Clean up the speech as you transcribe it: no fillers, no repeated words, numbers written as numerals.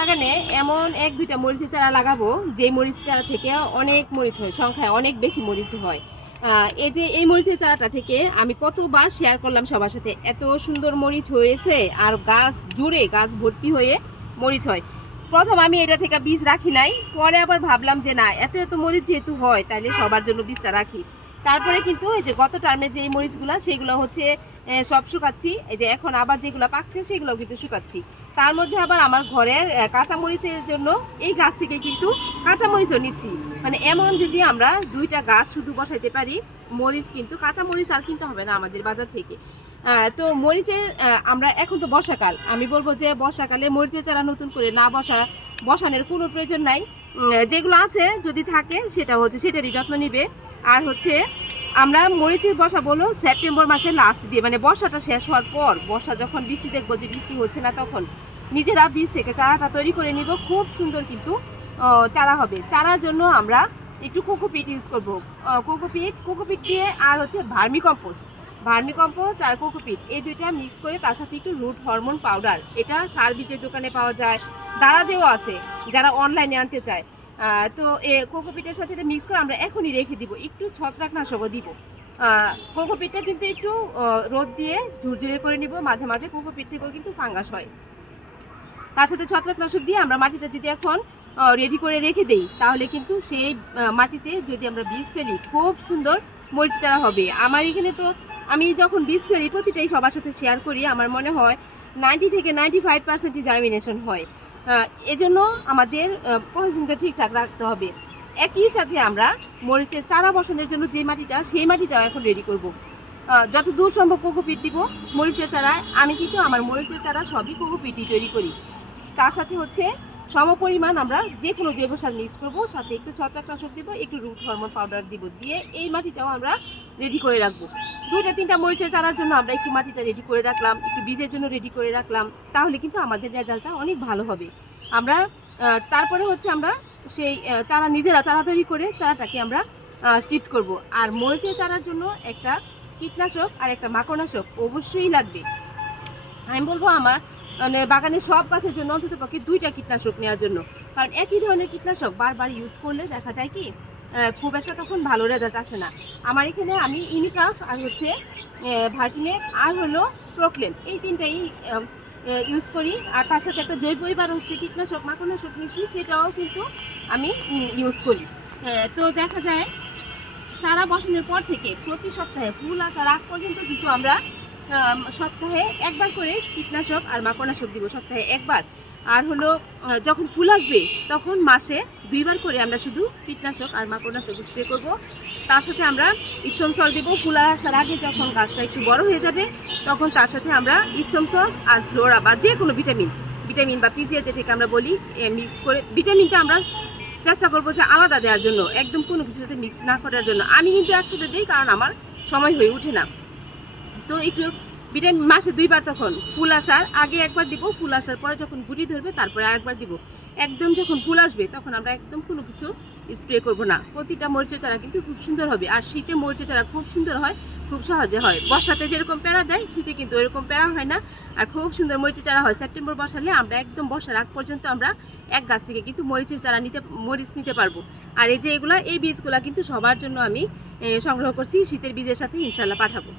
বাগানে এমন এক দুইটা মরিচের চারা লাগাবো যে মরিচ চারা থেকে অনেক মরিচ হয়, সংখ্যায় অনেক বেশি মরিচ হয়। এই যে এই মরিচের চারাটা থেকে আমি কতবার শেয়ার করলাম সবার সাথে, এত সুন্দর মরিচ হয়েছে আর গাছ জুড়ে গাছ ভর্তি হয়ে মরিচ হয়। প্রথম আমি এটা থেকে বীজ রাখি নাই, পরে আবার ভাবলাম যে না, এত এত মরিচ যেহেতু হয় তাহলে সবার জন্য বীজটা রাখি। তারপরে কিন্তু এই যে গত টার্মে যে মরিচগুলো সেগুলো হচ্ছে সব শুকাচ্ছি। এই যে এখন আবার যেগুলো পাকছে সেগুলো কিন্তু শুকাচ্ছি। তার মধ্যে আবার আমার ঘরের কাঁচামরিচের জন্য এই গাছ থেকে কিন্তু কাঁচামরিচও নিচ্ছি। মানে এমন যদি আমরা দুইটা গাছ শুধু বসাইতে পারি, মরিচ কিন্তু কাঁচামরিচ আর কিনতে হবে না আমাদের বাজার থেকে। তো মরিচের আমরা এখন তো বর্ষাকাল, আমি বলবো যে বর্ষাকালে মরিচের চারা নতুন করে না বসানোর কোনো প্রয়োজন নাই। যেগুলো আছে যদি থাকে সেটা হচ্ছে সেটারই যত্ন নিবে। আর হচ্ছে আমরা মরিচের বসা বলো সেপ্টেম্বর মাসের লাস্ট দিয়ে, মানে বর্ষাটা শেষ হওয়ার পর, বর্ষা যখন বৃষ্টি দেখবো যে বৃষ্টি হচ্ছে না, তখন নিজেরা বীজ থেকে চারাটা তৈরি করে নিব। খুব সুন্দর কিন্তু চারা হবে। চারার জন্য আমরা একটু কোকোপিট ইউজ করবো। কোকোপিট দিয়ে আর হচ্ছে ভার্মি কম্পোস্ট আর কোকোপিট, এই দুইটা মিক্স করে তার সাথে একটু রুট হরমোন পাউডার, এটা সার বীজের দোকানে পাওয়া যায়, দারাজেও আছে যারা অনলাইনে আনতে চায়। তো কোকোপিটের সাথে এটা মিক্স করে আমরা এখনই রেখে দিব। একটু ছত্রাকনাশকও দিব। কোকোপিটটা কিন্তু একটু রোদ দিয়ে ঝুরঝুরে করে নিব। মাঝে মাঝে কোকোপিট থেকেও কিন্তু ফাঙ্গাস হয়। তার সাথে ছত্রাকনাশক দিয়ে আমরা মাটিটা যদি এখন রেডি করে রেখে দেই, তাহলে কিন্তু সেই মাটিতে যদি আমরা বীজ ফেলি, খুব সুন্দর মরিচ চারা হবে। আমার এখানে তো আমি যখন বীজ ফেলি প্রতিটাই সবার সাথে শেয়ার করি, আমার মনে হয় 90 থেকে 95% জার্মিনেশন হয়। এজন্য আমাদের প্রসেসিংটা ঠিকঠাক রাখতে হবে। একই সাথে আমরা মরিচের চারা বসানোর জন্য যে মাটিটা, সেই মাটিটাও এখন রেডি করব। যত দূর সম্ভব কোকোপিট দিব মরিচের চারায়। আমি কিন্তু আমার মরিচের চারা সবই কোকোপিটই তৈরি করি। তার সাথে হচ্ছে সমপরিমাণ আমরা যে কোনো জৈব সার মিক্স করবো, সাথে একটু ছত্রাকনাশক দিব, একটু রুট হরমোন পাউডার দিব, দিয়ে এই মাটিটাও আমরা রেডি করে রাখবো। 2-3টা মরিচের চারার জন্য আমরা একটু মাটিটা রেডি করে রাখলাম, একটু বীজের জন্য রেডি করে রাখলাম, তাহলে কিন্তু আমাদের রেজাল্টটা অনেক ভালো হবে। আমরা তারপরে হচ্ছে আমরা সেই নিজেরা চারা তৈরি করে চারাটাকে আমরা শিফট করব। আর মরিচের চারার জন্য একটা কীটনাশক আর একটা মাকড়নাশক অবশ্যই লাগবে। আমি বলবো আমার মানে বাগানের সব গাছের জন্য অন্তত পক্ষে 2টা কীটনাশক নেওয়ার জন্য। কারণ একই ধরনের কীটনাশক বারবার ইউজ করলে দেখা যায় কি খুব একটা তখন ভালো রেজাল্ট আসে না। আমার এখানে আমি ইউনিকাফ আর হচ্ছে ভার্টিমেক আর হলো প্রোক্লেম, এই 3টাই ইউজ করি। আর তার সাথে একটা জৈব এবার হচ্ছে কীটনাশক মাকড়নাশক মিশি, সেটাও কিন্তু আমি ইউজ করি। তো দেখা যায় চারা বসানোর পর থেকে প্রতি সপ্তাহে ফুল আসার আগ পর্যন্ত কিন্তু আমরা সপ্তাহে একবার করে কীটনাশক আর মাকড়নাশক দিব, সপ্তাহে একবার। আর হলো যখন ফুল আসবে তখন মাসে 2বার করে আমরা শুধু কীটনাশক আর মাকড়নাশক স্প্রে করব। তার সাথে আমরা ইপসম সল্ট দেবো ফুল আসার আগে, যখন গাছটা একটু বড় হয়ে যাবে তখন তার সাথে আমরা ইপসম সল্ট আর ফ্লোরা বা যে কোনো ভিটামিন বা পিজিএ যেটাকে আমরা বলি মিক্সড করে, ভিটামিনটা আমরা চেষ্টা করবো যে আলাদা দেওয়ার জন্য, একদম কোনো কিছুর সাথে মিক্স না করার জন্য। আমি কিন্তু একসাথে দিই, কারণ আমার সময় হয়ে ওঠে না। তো একটু ভিটামিন মাসে 2বার, তখন ফুল আসার আগে একবার দিব, ফুল আসার পরে যখন গুটি ধরবে তারপরে আরেকবার দিব। একদম যখন ফুল আসবে তখন আমরা একদম কোনো কিছু স্প্রে করব না। প্রতিটা মরিচের চারা কিন্তু খুব সুন্দর হবে। আর শীতে মরিচের চারা খুব সুন্দর হয়, খুব সহজে হয়। বর্ষাতে যেরকম প্যারা দেয় শীতে কিন্তু এরকম প্যারা হয় না, আর খুব সুন্দর মরিচের চারা হয়। সেপ্টেম্বর বসালে আমরা একদম বর্ষার আগ পর্যন্ত আমরা এক গাছ থেকে কিন্তু মরিচের চারা মরিচ নিতে পারবো। আর এই যে এই বীজগুলা কিন্তু সবার জন্য আমি সংগ্রহ করছি, শীতের বীজের সাথে ইনশাল্লাহ পাঠাবো।